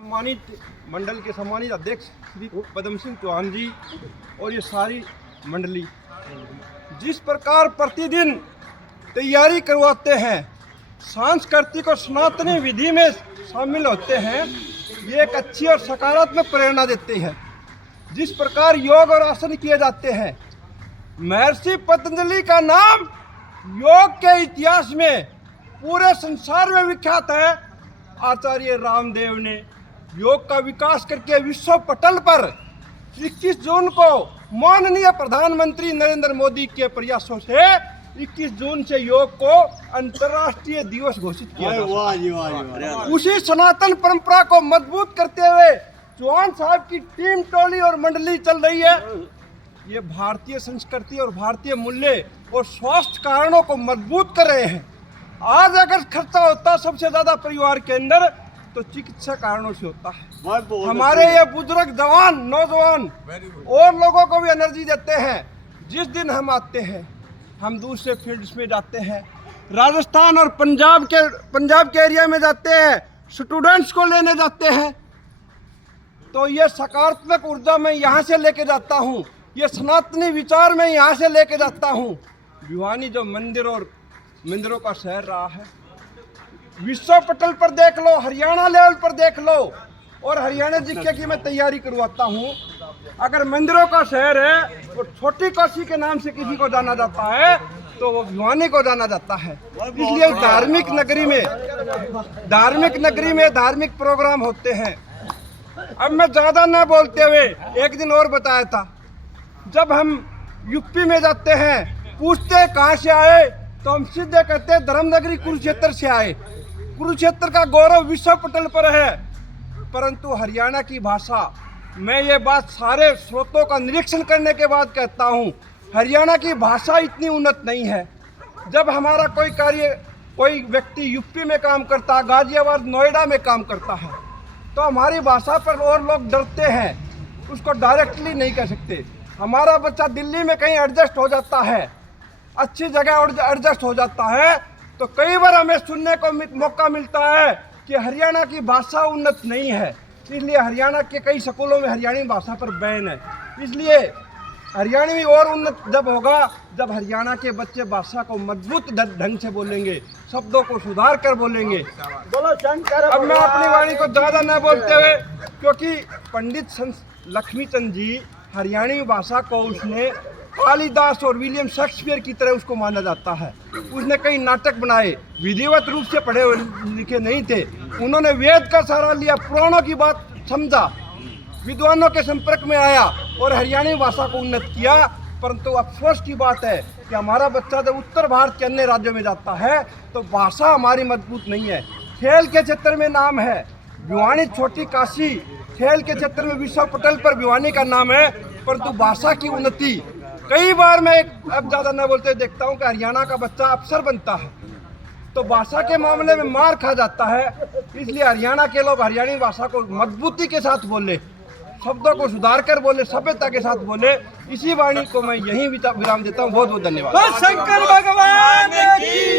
सम्मानित मंडल के सम्मानित अध्यक्ष श्री पद्म सिंह चौहान जी और ये सारी मंडली जिस प्रकार प्रतिदिन तैयारी करवाते हैं, सांस्कृतिक और सनातनी विधि में शामिल होते हैं, ये एक अच्छी और सकारात्मक प्रेरणा देती है। जिस प्रकार योग और आसन किए जाते हैं, महर्षि पतंजलि का नाम योग के इतिहास में पूरे संसार में विख्यात है। आचार्य रामदेव ने योग का विकास करके विश्व पटल पर 21 जून को माननीय प्रधानमंत्री नरेंद्र मोदी के प्रयासों से 21 जून से योग को अंतर्राष्ट्रीय दिवस घोषित किया। उसी सनातन परंपरा को मजबूत करते हुए चौहान साहब की टीम, टोली और मंडली चल रही है। ये भारतीय संस्कृति और भारतीय मूल्य और स्वास्थ्य कारणों को मजबूत कर रहे हैं। आज अगर खर्चा होता सबसे ज्यादा परिवार के अंदर तो चिकित्सा कारणों से होता है। हमारे ये बुजुर्ग जवान, नौजवान और लोगों को भी एनर्जी देते हैं। जिस दिन हम आते हैं, हम दूसरे फील्ड्स में जाते हैं, राजस्थान और पंजाब के एरिया में जाते हैं, स्टूडेंट्स को लेने जाते हैं, तो ये सकारात्मक ऊर्जा मैं यहाँ से लेके जाता हूँ, ये सनातनी विचार मैं यहाँ से लेके जाता हूँ। भिवानी जो मंदिरों का शहर रहा है, विश्व पटल पर देख लो, हरियाणा लेवल पर देख लो, और हरियाणा जिले की मैं तैयारी करवाता हूँ। अगर मंदिरों का शहर है तो छोटी काशी के नाम से किसी को जाना जाता है तो वो भिवानी को जाना जाता है। इसलिए धार्मिक नगरी में धार्मिक प्रोग्राम होते हैं। अब मैं ज़्यादा न बोलते हुए एक दिन और बताया था, जब हम यूपी में जाते हैं, पूछते हैं कहाँ से आए, तो हम सीधे कहते हैं धर्मनगरी कुरुक्षेत्र से आए। कुरुक्षेत्र का गौरव विश्व पटल पर है। परंतु हरियाणा की भाषा, मैं ये बात सारे स्रोतों का निरीक्षण करने के बाद कहता हूँ, हरियाणा की भाषा इतनी उन्नत नहीं है। जब हमारा कोई व्यक्ति यूपी में काम करता है, गाजियाबाद, नोएडा में काम करता है, तो हमारी भाषा पर और लोग डरते हैं, उसको डायरेक्टली नहीं कह सकते। हमारा बच्चा दिल्ली में कहीं एडजस्ट हो जाता है, अच्छी जगह एडजस्ट हो जाता है, तो कई बार हमें सुनने को मौका मिलता है कि हरियाणा की भाषा उन्नत नहीं है। इसलिए हरियाणा के कई स्कूलों में हरियाणी भाषा पर बैन है। इसलिए हरियाणवी और उन्नत जब होगा जब हरियाणा के बच्चे भाषा को मजबूत ढंग से बोलेंगे, शब्दों को सुधार कर बोलेंगे। बोलो शंकर। अब मैं अपनी वाणी को ज़्यादा न बोलते हुए, क्योंकि पंडित लक्ष्मीचंद जी हरियाणवी भाषा को उसने कालिदास और विलियम शेक्सपियर की तरह उसको माना जाता है। उसने कई नाटक बनाए, विधिवत रूप से पढ़े लिखे नहीं थे। उन्होंने वेद का सहारा लिया, पुराणों की बात समझा, विद्वानों के संपर्क में आया और हरियाणवी भाषा को उन्नत किया। परंतु अफसोस की बात है कि हमारा बच्चा जब उत्तर भारत के अन्य राज्यों में जाता है तो भाषा हमारी मजबूत नहीं है। खेल के क्षेत्र में नाम है भिवानी, छोटी काशी, खेल के क्षेत्र में विश्व पटल पर भिवानी का नाम है, परंतु भाषा की उन्नति कई बार मैं अब ज़्यादा न बोलते देखता हूँ कि हरियाणा का बच्चा अफसर बनता है तो भाषा के मामले में मार खा जाता है। इसलिए हरियाणा के लोग हरियाणी भाषा को मजबूती के साथ बोले, शब्दों को सुधार कर बोले, सभ्यता के साथ बोले। इसी वाणी को मैं यहीं विराम देता हूँ। बहुत बहुत धन्यवाद। शंकर भगवान की